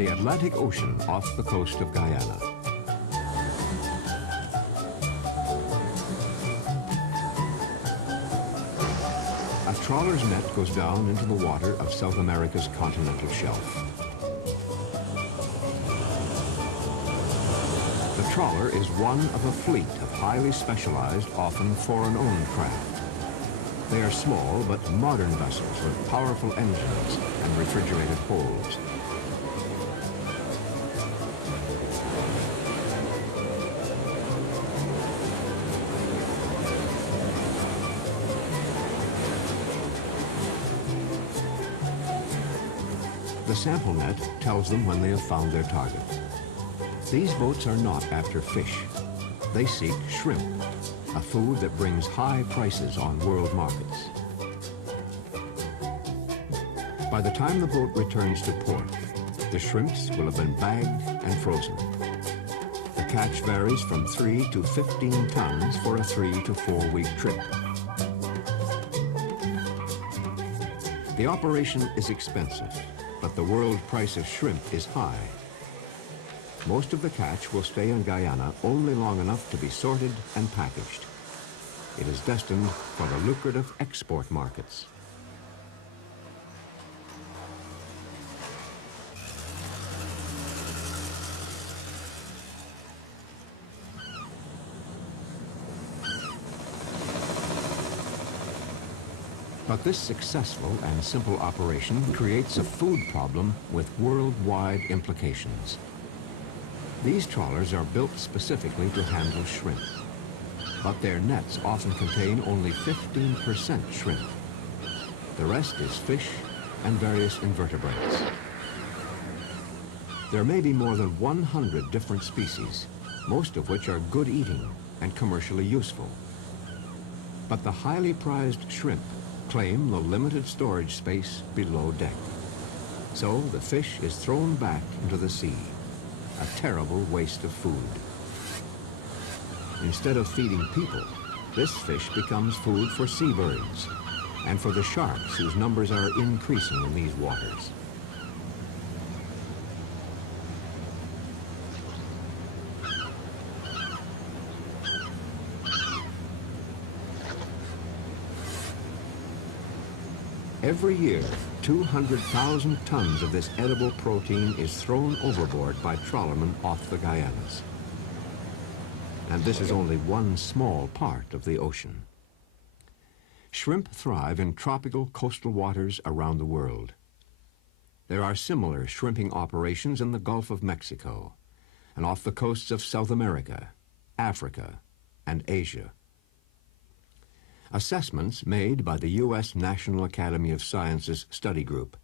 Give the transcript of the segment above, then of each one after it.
the Atlantic Ocean off the coast of Guyana. A trawler's net goes down into the water of South America's continental shelf. The trawler is one of a fleet of highly specialized, often foreign-owned craft. They are small but modern vessels with powerful engines and refrigerated holds. The sample net tells them when they have found their target. These boats are not after fish. They seek shrimp, a food that brings high prices on world markets. By the time the boat returns to port, the shrimps will have been bagged and frozen. The catch varies from 3 to 15 tons for a 3 to 4 week trip. The operation is expensive, but the world price of shrimp is high. Most of the catch will stay in Guyana only long enough to be sorted and packaged. It is destined for the lucrative export markets. But this successful and simple operation creates a food problem with worldwide implications. These trawlers are built specifically to handle shrimp, but their nets often contain only 15% shrimp. The rest is fish and various invertebrates. There may be more than 100 different species, most of which are good eating and commercially useful. But the highly prized shrimp claim the limited storage space below deck. So the fish is thrown back into the sea, a terrible waste of food. Instead of feeding people, this fish becomes food for seabirds and for the sharks whose numbers are increasing in these waters. Every year, 200,000 tons of this edible protein is thrown overboard by trawlermen off the Guyanas. And this is only one small part of the ocean. Shrimp thrive in tropical coastal waters around the world. There are similar shrimping operations in the Gulf of Mexico and off the coasts of South America, Africa, and Asia. Assessments made by the U.S. National Academy of Sciences Study Group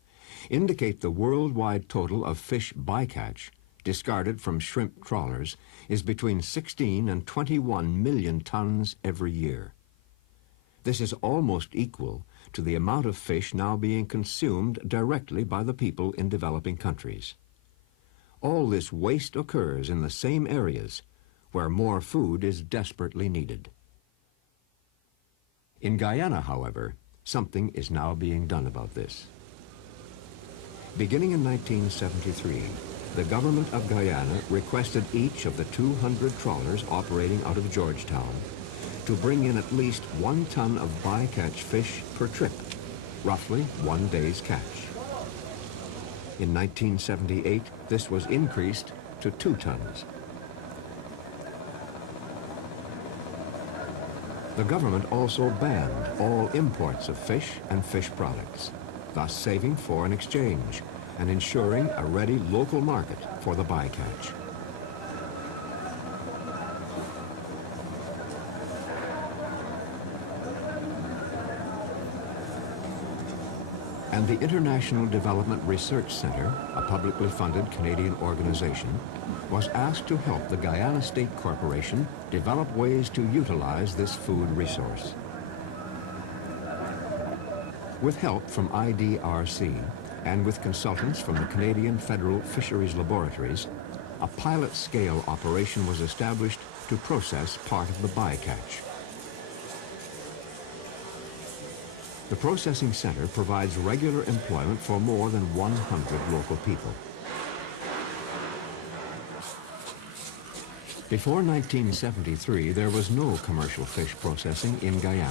indicate the worldwide total of fish bycatch discarded from shrimp trawlers is between 16 and 21 million tons every year. This is almost equal to the amount of fish now being consumed directly by the people in developing countries. All this waste occurs in the same areas where more food is desperately needed. In Guyana, however, something is now being done about this. Beginning in 1973, the government of Guyana requested each of the 200 trawlers operating out of Georgetown to bring in at least 1 ton of bycatch fish per trip, roughly 1 day's catch. In 1978, this was increased to 2 tons. The government also banned all imports of fish and fish products, thus saving foreign exchange and ensuring a ready local market for the bycatch. And the International Development Research Center, a publicly funded Canadian organization, was asked to help the Guyana State Corporation develop ways to utilize this food resource. With help from IDRC and with consultants from the Canadian Federal Fisheries Laboratories, a pilot-scale operation was established to process part of the bycatch. The processing center provides regular employment for more than 100 local people. Before 1973, there was no commercial fish processing in Guyana.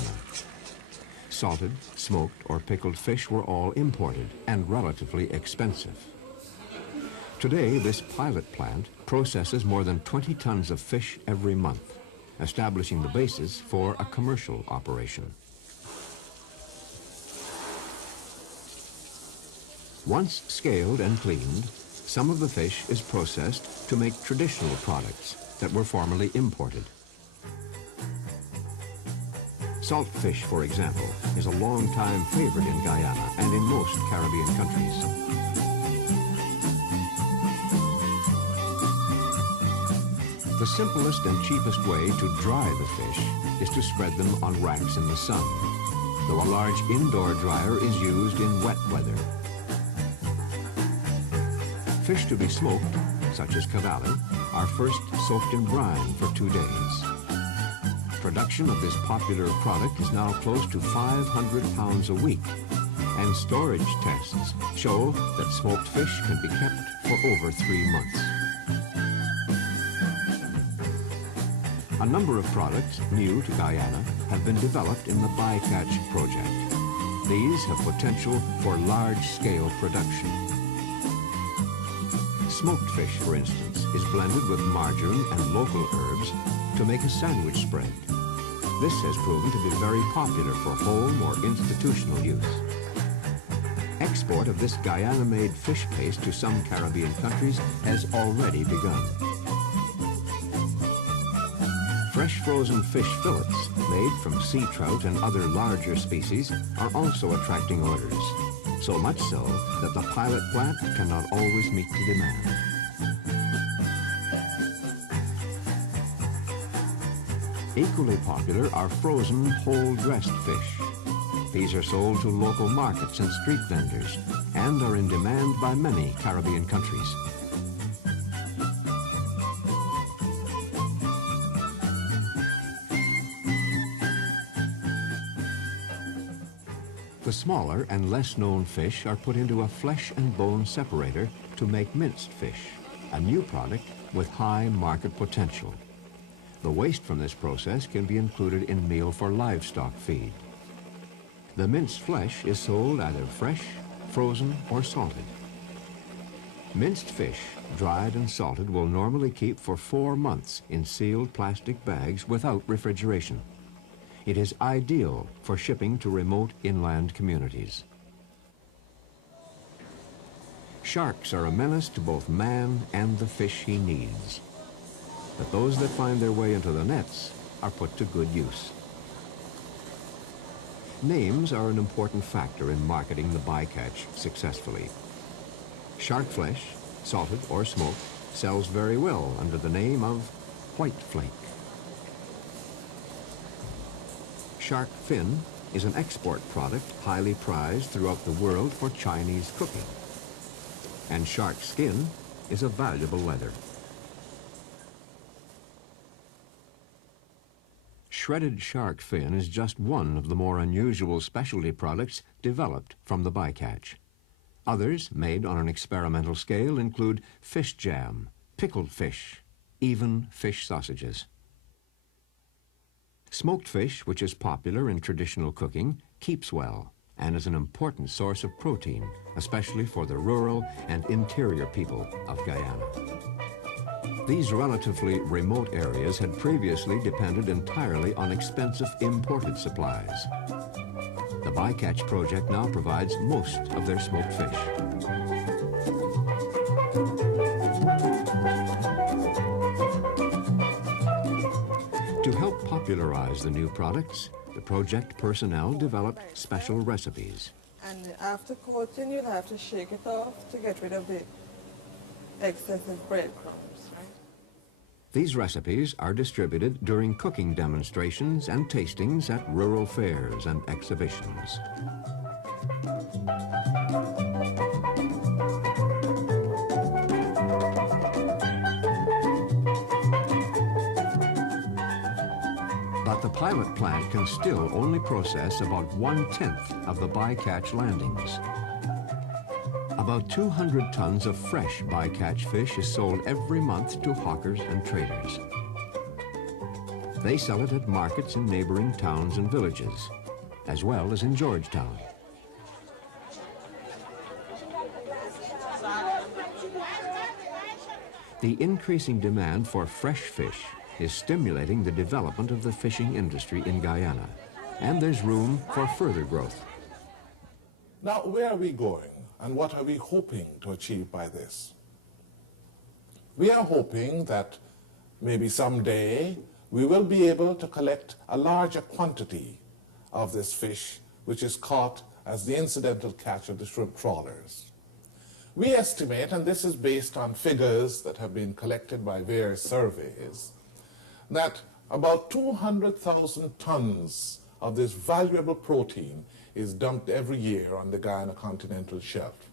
Salted, smoked, or pickled fish were all imported and relatively expensive. Today, this pilot plant processes more than 20 tons of fish every month, establishing the basis for a commercial operation. Once scaled and cleaned, some of the fish is processed to make traditional products that were formerly imported. Salt fish, for example, is a long-time favorite in Guyana and in most Caribbean countries. The simplest and cheapest way to dry the fish is to spread them on racks in the sun, though a large indoor dryer is used in wet weather. Fish to be smoked, such as cavalli, are first soaked in brine for 2 days. Production of this popular product is now close to 500 pounds a week, and storage tests show that smoked fish can be kept for over 3 months. A number of products new to Guyana have been developed in the bycatch project. These have potential for large-scale production. Smoked fish, for instance, is blended with margarine and local herbs to make a sandwich spread. This has proven to be very popular for home or institutional use. Export of this Guyana-made fish paste to some Caribbean countries has already begun. Fresh frozen fish fillets made from sea trout and other larger species are also attracting orders. So much so that the pilot plant cannot always meet the demand. Equally popular are frozen whole dressed fish. These are sold to local markets and street vendors and are in demand by many Caribbean countries. The smaller and less known fish are put into a flesh and bone separator to make minced fish, a new product with high market potential. The waste from this process can be included in meal for livestock feed. The minced flesh is sold either fresh, frozen, or salted. Minced fish, dried and salted, will normally keep for 4 months in sealed plastic bags without refrigeration. It is ideal for shipping to remote inland communities. Sharks are a menace to both man and the fish he needs. But those that find their way into the nets are put to good use. Names are an important factor in marketing the bycatch successfully. Shark flesh, salted or smoked, sells very well under the name of white flake. Shark fin is an export product highly prized throughout the world for Chinese cooking. And shark skin is a valuable leather. Shredded shark fin is just one of the more unusual specialty products developed from the bycatch. Others, made on an experimental scale, include fish jam, pickled fish, even fish sausages. Smoked fish, which is popular in traditional cooking, keeps well and is an important source of protein, especially for the rural and interior people of Guyana. These relatively remote areas had previously depended entirely on expensive imported supplies. The bycatch project now provides most of their smoked fish. To help popularize the new products, the project personnel developed special recipes. And after coating, you'll have to shake it off to get rid of the excessive breadcrumbs, right? These recipes are distributed during cooking demonstrations and tastings at rural fairs and exhibitions. But the pilot plant can still only process about 1/10 of the bycatch landings. About 200 tons of fresh bycatch fish is sold every month to hawkers and traders. They sell it at markets in neighboring towns and villages, as well as in Georgetown. The increasing demand for fresh fish is stimulating the development of the fishing industry in Guyana, and there's room for further growth. Now, where are we going, and what are we hoping to achieve by this? We are hoping that maybe someday we will be able to collect a larger quantity of this fish, which is caught as the incidental catch of the shrimp trawlers. We estimate, and this is based on figures that have been collected by various surveys, that about 200,000 tons of this valuable protein is dumped every year on the Guyana continental shelf.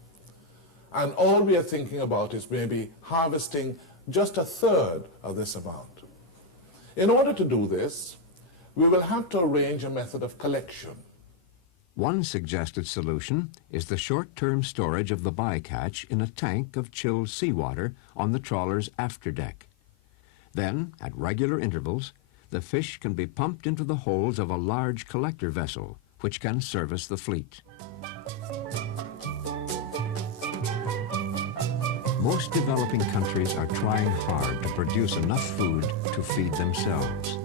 And all we are thinking about is maybe harvesting just a third of this amount. In order to do this, we will have to arrange a method of collection. One suggested solution is the short-term storage of the bycatch in a tank of chilled seawater on the trawler's afterdeck. Then, at regular intervals, the fish can be pumped into the holds of a large collector vessel, which can service the fleet. Most developing countries are trying hard to produce enough food to feed themselves.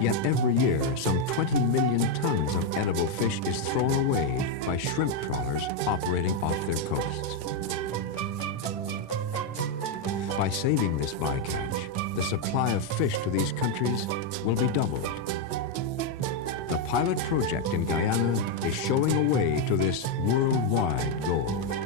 Yet every year, some 20 million tons of edible fish is thrown away by shrimp trawlers operating off their coasts. By saving this bycatch, the supply of fish to these countries will be doubled. The pilot project in Guyana is showing a way to this worldwide goal.